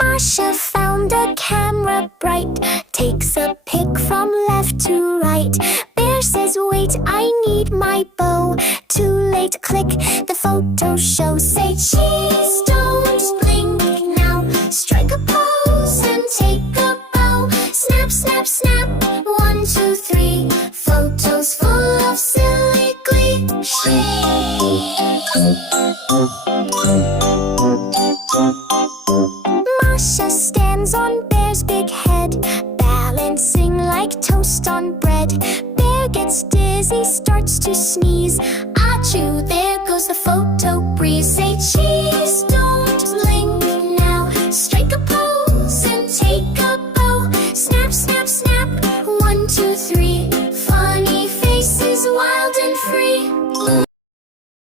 Masha found a camera bright, takes a pic from left to right. Bear says, wait, I need my bow. Too late, click, the photo shows. Say cheese, don't blink now. Strike a pose and take a bow. Snap, snap, snap, 1, 2, 3. Photos full of silly glee. Masha stands on Bear's big head, balancing like toast on bread. Bear gets dizzy, starts to sneeze. Achoo, there goes the photo.